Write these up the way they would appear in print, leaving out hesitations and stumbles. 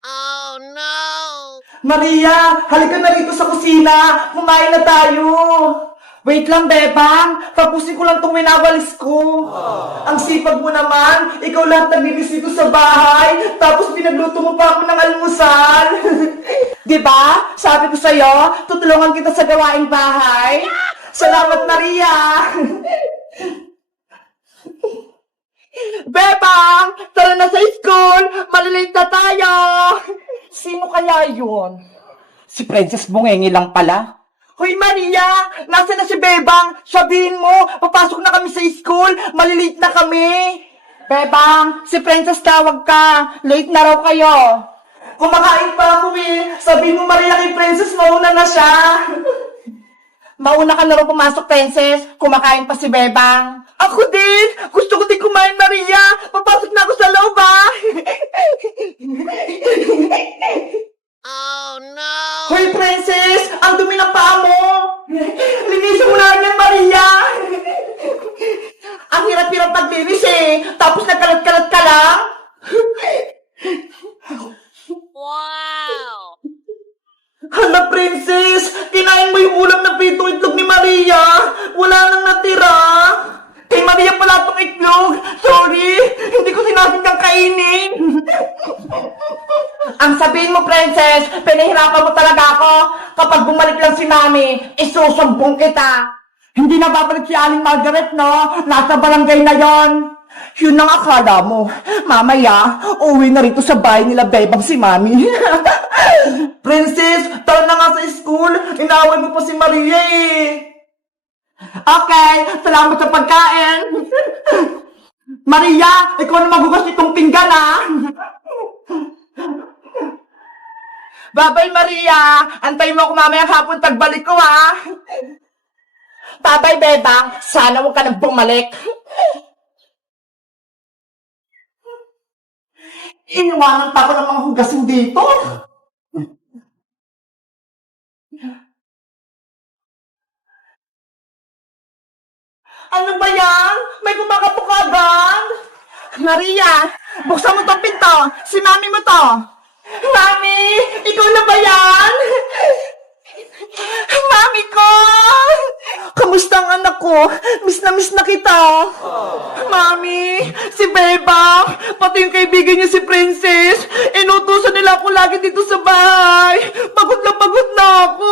Oh no! Maria, halika na rito sa kusina. Kumain na tayo. Wait lang, Bebang. Tapusin ko lang itong winawalis ko. Ang sipag mo naman. Ikaw lahat naglinis dito sa bahay. Tapos pinagluto mo pa ako ng almusal. Diba? Sabi ko sa'yo, tutulungan kita sa gawaing bahay. Salamat, Maria. Bebang! Tara na sa school! Malilate na tayo! Sino kaya yun? Si Princess Bungengi lang pala. Hoy Maria! Nasaan na si Bebang? Sabihin mo, papasok na kami sa school, malilate na kami. Bebang, si Princess tawag ka. Late na raw kayo. Kumakain pa ako eh. Sabihin mo Maria kay Princess, mauna na siya. Mauna ka na raw pumasok, Princess. Kumakain pa si Bebang. Ako din! Gusto ko din kumain, Maria! Papasok na ako sa loob, ah! Oh no! Hoy, Princess! Ang dumi ng paa mo! Linisin mo na yan, Maria! Ang hirap-hirap paglinis eh! Tapos nagkalat-kalat ka lang! Wow! Hala, Princess! Kinain mo yung ulam na pritong itlog ni Maria! Wala nang natira! Kay Maria pala itong itlog! Sorry! Hindi ko sinasadyang kainin! Ang sabihin mo, Princess, pinahirapan mo talaga ako. Kapag bumalik lang si Mami, isusumbong kita. Hindi na babalik si Aling Margaret, no? Nasa barangay na yon. Yun ang akala mo. Mamaya, uwi na rito sa bahay nila Bebang si Mami. Princess, tara na nga sa school. Inaaway mo pa si Maria eh. Okay, salamat sa pagkain. Maria, ikaw na maghugas itong pinggan, ah. Babay, Maria. Antayin mo ako mamaya hapon pagbalik ko, ah. Babay, Bebang. Sana huwag ka nang bumalik. Iniwanan pa ako ng mga hugasin dito. Ano ba yan? May kumakatok agad? Maria, buksan mo tong pinto. Si Mami mo to. Mami, ikaw na ba yan? Mami ko! Kamusta ang anak ko? Miss na kita. Mami, si Beba, pati yung kaibigan niya si Princess, inutusan nila ako lagi dito sa bahay. Pagod na ako.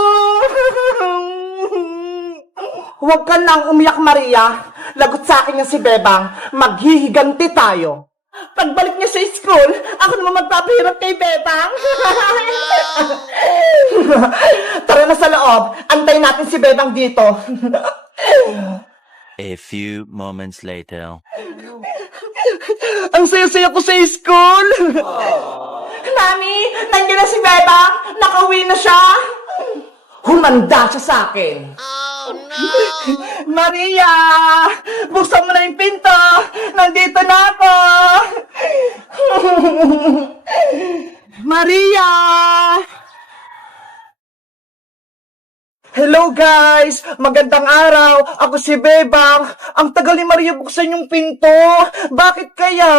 Huwag ka nang umiyak, Maria. Lagot sa akin yung si Bebang. Maghihiganti tayo. Pagbalik niya sa school, ako naman magpapahirap kay Bebang. Tara na sa loob. Antayin natin si Bebang dito. A few moments later. Ang saya-saya ko sa school. Mami, nandiyan na si Bebang. Nakauwi na siya. Humanda siya sa akin. Oh no! Maria! Buksan mo na yung pinto! Nandito na ako! Maria! Hello guys! Magandang araw! Ako si Bebang! Ang tagal ni Maria buksan yung pinto! Bakit kaya?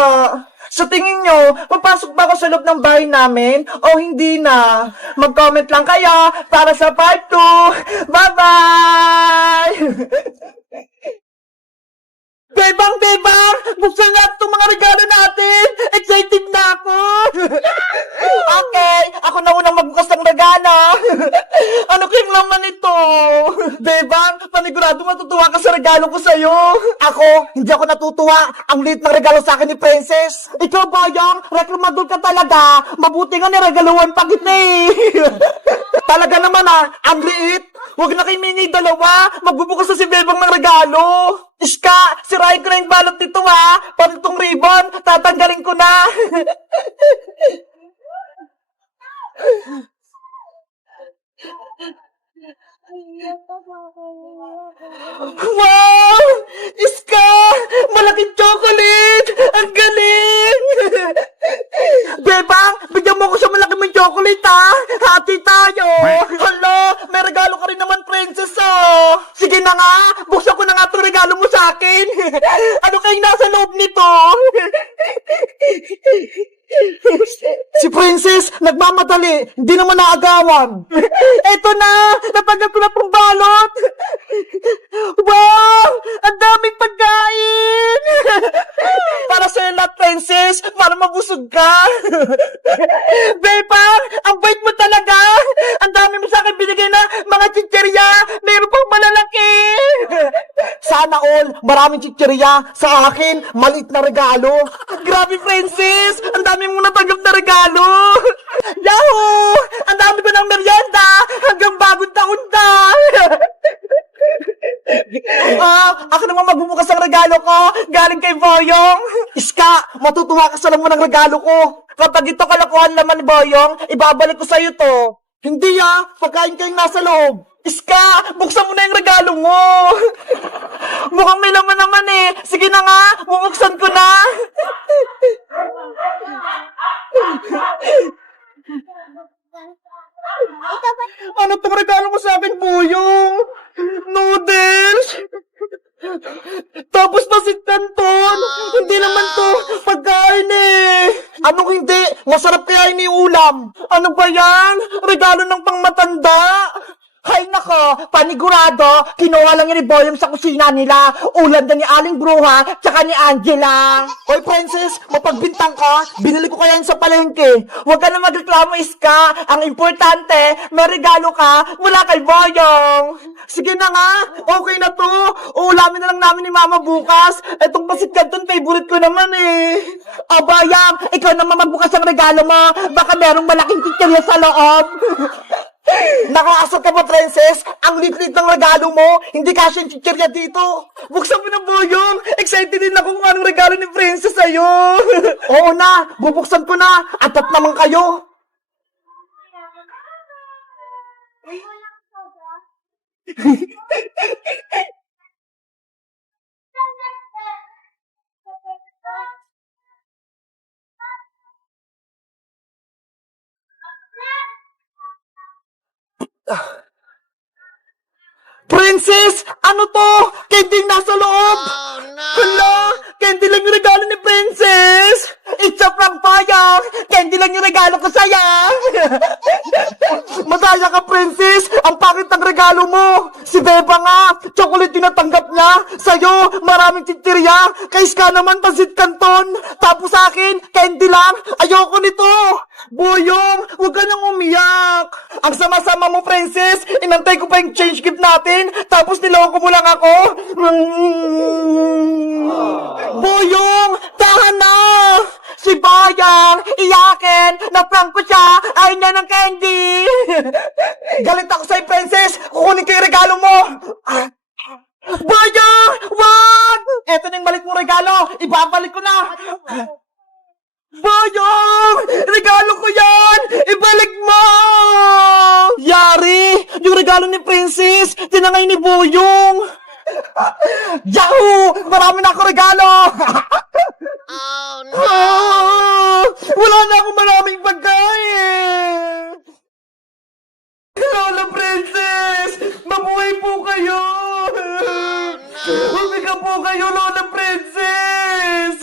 Sa tingin nyo, papasok ba ako sa loob ng bahay namin o hindi na? Mag-comment lang kayo para sa part 2! Bye-bye! Bebang! Buksan natin itong mga regalo natin! Excited na ako! Okay, ako na unang magbukas ng regalo! Ano kayong laman ito? Bebang, panigurado matutuwa ka sa regalo ko sa'yo! Ako, hindi ako natutuwa! Ang liit ng regalo sa akin ni Princess! Ikaw, Bayang, reklamador ka talaga! Mabuti nga niregaluhan pa kita eh! Talaga naman ah, ang liit! Huwag na kayo mini dalawa! Magbubukas na si Bebang ng regalo! Iska, sirahin ko na yung balot nito ha! Pati itong ribbon, tatanggalin ko na! Wow! Iska! Malaking chocolate! Ang galing! Bebang, bigyan mo ko sa malaki mong chocolate ha! Hati tayo! Hala, may regalo ka rin naman, Princess oh! Sige na nga, buksan ko na nga itong regalo mo sa akin! Ano kayong nasa loob nito? Si Princess, nagmamadali. Hindi naman naagawan. Eto na! Natanggap ko na pong balot! Wow! Ang daming pagkain! Para sa'yo lahat, Princess! Para mabusog ka! Bebang! Ang bait mo talaga! Ang dami mo sa akin binigay na mga chicherya! Meron pang malalaki! Sana all, maraming chicherya. Sa akin, maliit na regalo. Grabe, Princess! Ang dami mo natanggap na regalo! Yahoo! Ang dami ko ng merienda! Hanggang bagong taon na! Ako naman magbubukas ng regalo ko galing kay Boyong. Iska, matutuwa ka sa laman ng regalo ko. Kapag ito kalokohan naman ni Boyong, ibabalik ko sa'yo to. Hindi pagkain kayong nasa loob. Iska, buksan mo na yung regalo mo. Mukhang may laman naman eh. Sige na nga, bubuksan ko na. Ano tong regalo mo sa akin, Boyong? Noodles? Tapos pasit canton? Hindi naman to pagkain eh. Anong hindi? Masarap kaya ini ulam. Ano ba yan? Regalo ng pangmatanda. Hay nako, panigurado, kinuha lang ni Boyong sa kusina nila. Ulam na ni Aling Bruha, tsaka ni Angela. Hoy, Princess, mapagbintang ka. Binili ko kaya yun sa palengke. Huwag ka na magreklamo, Iska. Ang importante, may regalo ka mula kay Boyong. Sige na nga, okay na to. Ulamin na lang namin ni Mama bukas. Etong pasit canton, favorite ko naman eh. Bayang, ikaw naman magbukas ang regalo mo. Baka merong malaking chichirya sa loob. Nakaasar ka ba, Princess? Ang lit-lit ng regalo mo. Hindi kasi yung chichirya dito. Buksan mo na, Boyong. Excited din ako kung anong regalo ni Princess sa'yo. Oo na, bubuksan ko na. Atat naman kayo. Princess! Ano to? Candy nasa loob! Oh no! Hala! Candy lang yung regalo ni Princess! It's a prank, Boyong! Candy lang yung regalo ko sa'yo! Madaya ka, Princess! Ang pangit ng regalo mo! Si Beba nga! Chocolate yung natanggap niya! Sa'yo, maraming chichirya! Kay Ska naman, pasit canton! Tapos sa akin, candy lang! Ayoko nito! Boyong, huwag ka nang umiyak! Ang sama-sama mo, Princess! Inantay ko pa yung change gift natin! Tapos niloko mo lang ako! Boyong! Tahan na! Si Boyong! Iyakin! Na-prank ko siya! Ayaw niya ng candy! Galit ako sa'yo, Princess! Kukunin ko yung regalo mo! Boyong! Wag! Eto na yung balik mo regalo! Ibabalik ko na! Boyong! Regalo ko yan! Ibalik mo! Yari! Yung regalo ni Princess, tinangay ni Boyong! Yahoo! Marami na ako regalo! Oh no! Wala na akong maraming pagkain! Lola Princess! Mabuhay po kayo! Humiga po kayo, Lola Princess!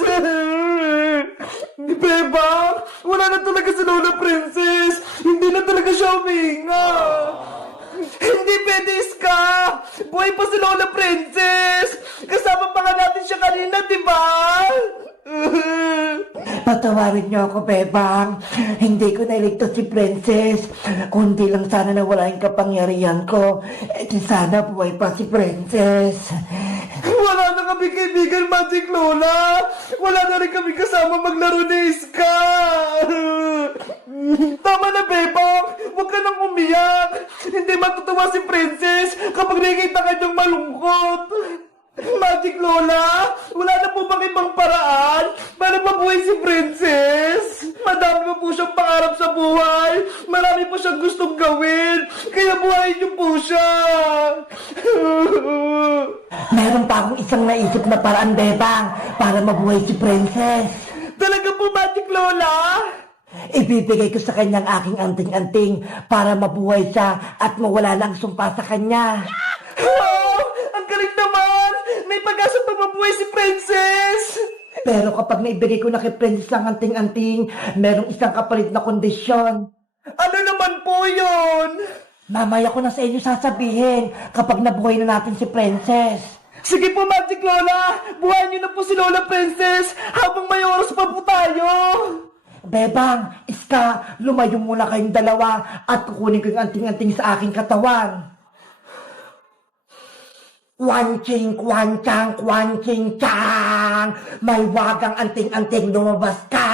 Di Beba, wala na talaga si Lola Princess. Hindi na talaga siya huminga. Hindi pwede, Iska. Buhay pa si Lola Princess. Kasama pa nga natin siya kanina, di ba? Patawarin niyo ako, Bebang. Hindi ko nailigtas si Princess. Kundi lang sana nawala yung kapangyarihan ko. Di sana buhay pa si Princess. Wala na kami kaibigan, Magic Lola. Wala na rin kami kasama maglaro ni Iska. Tama na, Bebang. Huwag ka nang umiyak. Hindi matutuwa si Princess kapag nakikita kanyang malungkot. Magic Lola, wala na po bang ibang paraan para mabuhay si Princess? Madami pa po siyang pangarap sa buhay. Marami po siyang gustong gawin. Kaya buhayin niyo po siya. Meron pa akong isang naisip na paraan, Bebang, para mabuhay si Princess. Talaga po, Magic Lola? Ibibigay ko sa kanyang aking anting-anting para mabuhay siya at mawala lang sumpa sa kanya. Oh, ang galing naman! May pag-asa pa mabuhay si Princess! Pero kapag naibigay ko na kay Princess ang anting-anting, merong isang kapalit na kondisyon. Ano naman po yun? Mamaya ko na sa inyo sasabihin kapag nabuhay na natin si Princess. Sige po, Magic Lola! Buhayin niyo na po si Lola Princess habang may oras pa po tayo! Bebang, Iska, lumayo muna kayong dalawa at kukunin ko yung anting-anting sa aking katawan. Kwanching, kwanchang, kwanching, chang! May wagang anting-anting lumabas ka!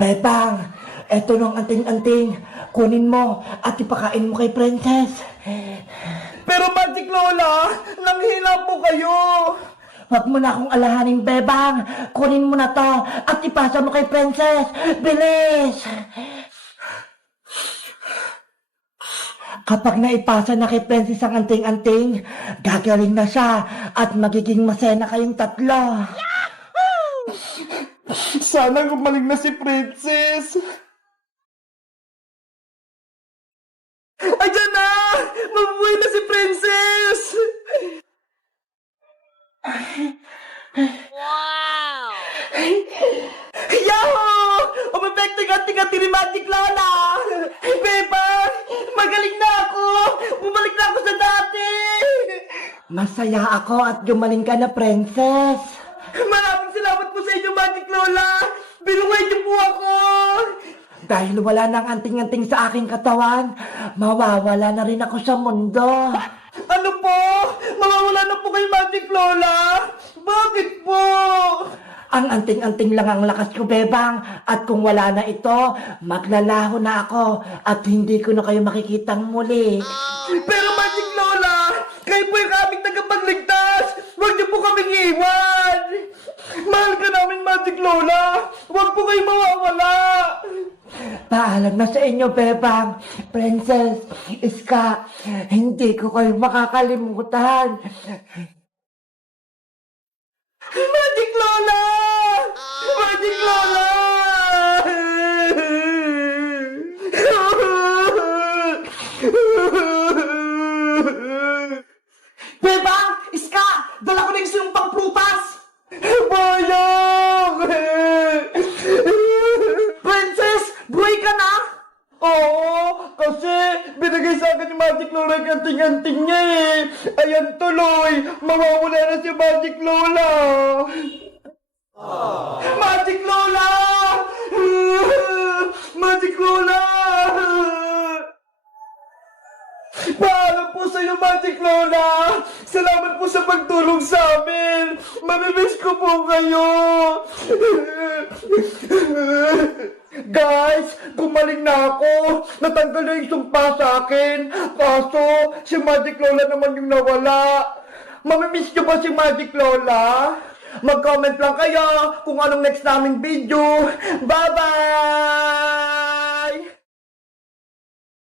Bebang, eto nung anting-anting. Kunin mo at ipakain mo kay Princess. Pero Magic Lola, nanghina po kayo. Huwag mo na akong alahaning, Bebang. Kunin mo na to at ipasa mo kay Princess. Bilis! Kapag naipasa na kay Princess ang anting-anting, gagaling na siya at magiging masaya na kayong tatlo. Sana gumaling na si Princess. Ayan na! Mabuhay na si Princess! Wow! Yahoo! Umepekting anting-anting ni Magic Lola! Beba! Magaling na ako! Bumalik na ako sa dati! Masaya ako at gumaling ka na, Princess! Maraming salamat po sa inyo, Magic Lola! Binuhay niyo po ako! Dahil wala nang anting-anting sa aking katawan, mawawala na rin ako sa mundo. Ano po? Mawawala na po kayo, Magic Lola? Bakit po? Ang anting-anting lang ang lakas ko, Bebang. At kung wala na ito, maglalaho na ako at hindi ko na kayo makikitang muli. Pero Magic Lola, kayo po yung aming tagapagligtas. Huwag niyo po kaming iwan. Mahal ka namin, Magic Lola. Huwag po kayo mawawala. Paalam na sa inyo, Bebang. Princess, Iska, hindi ko kayo makakalimutan. Magic Lola! Magic Lola! Bebang! Iska! Dala ko na yung sinumpang prutas! Bayang! Princess! Buhay ka na? Oo, kasi binigay sa akin ni Magic Lola yung anting-anting niya eh. Ayan tuloy, mawawala na si Magic Lola. Magic Lola! Magic Lola! Paalam po sa iyo, Magic Lola! Salamat po sa pagtulong sa amin! Mamimiss ko po kayo! Guys, gumaling na ako! Natanggal na yung sumpa sa akin! Kaso, si Magic Lola naman yung nawala! Mamimiss niyo ba si Magic Lola? Mag-comment lang kayo kung anong next naming video! Bye-bye!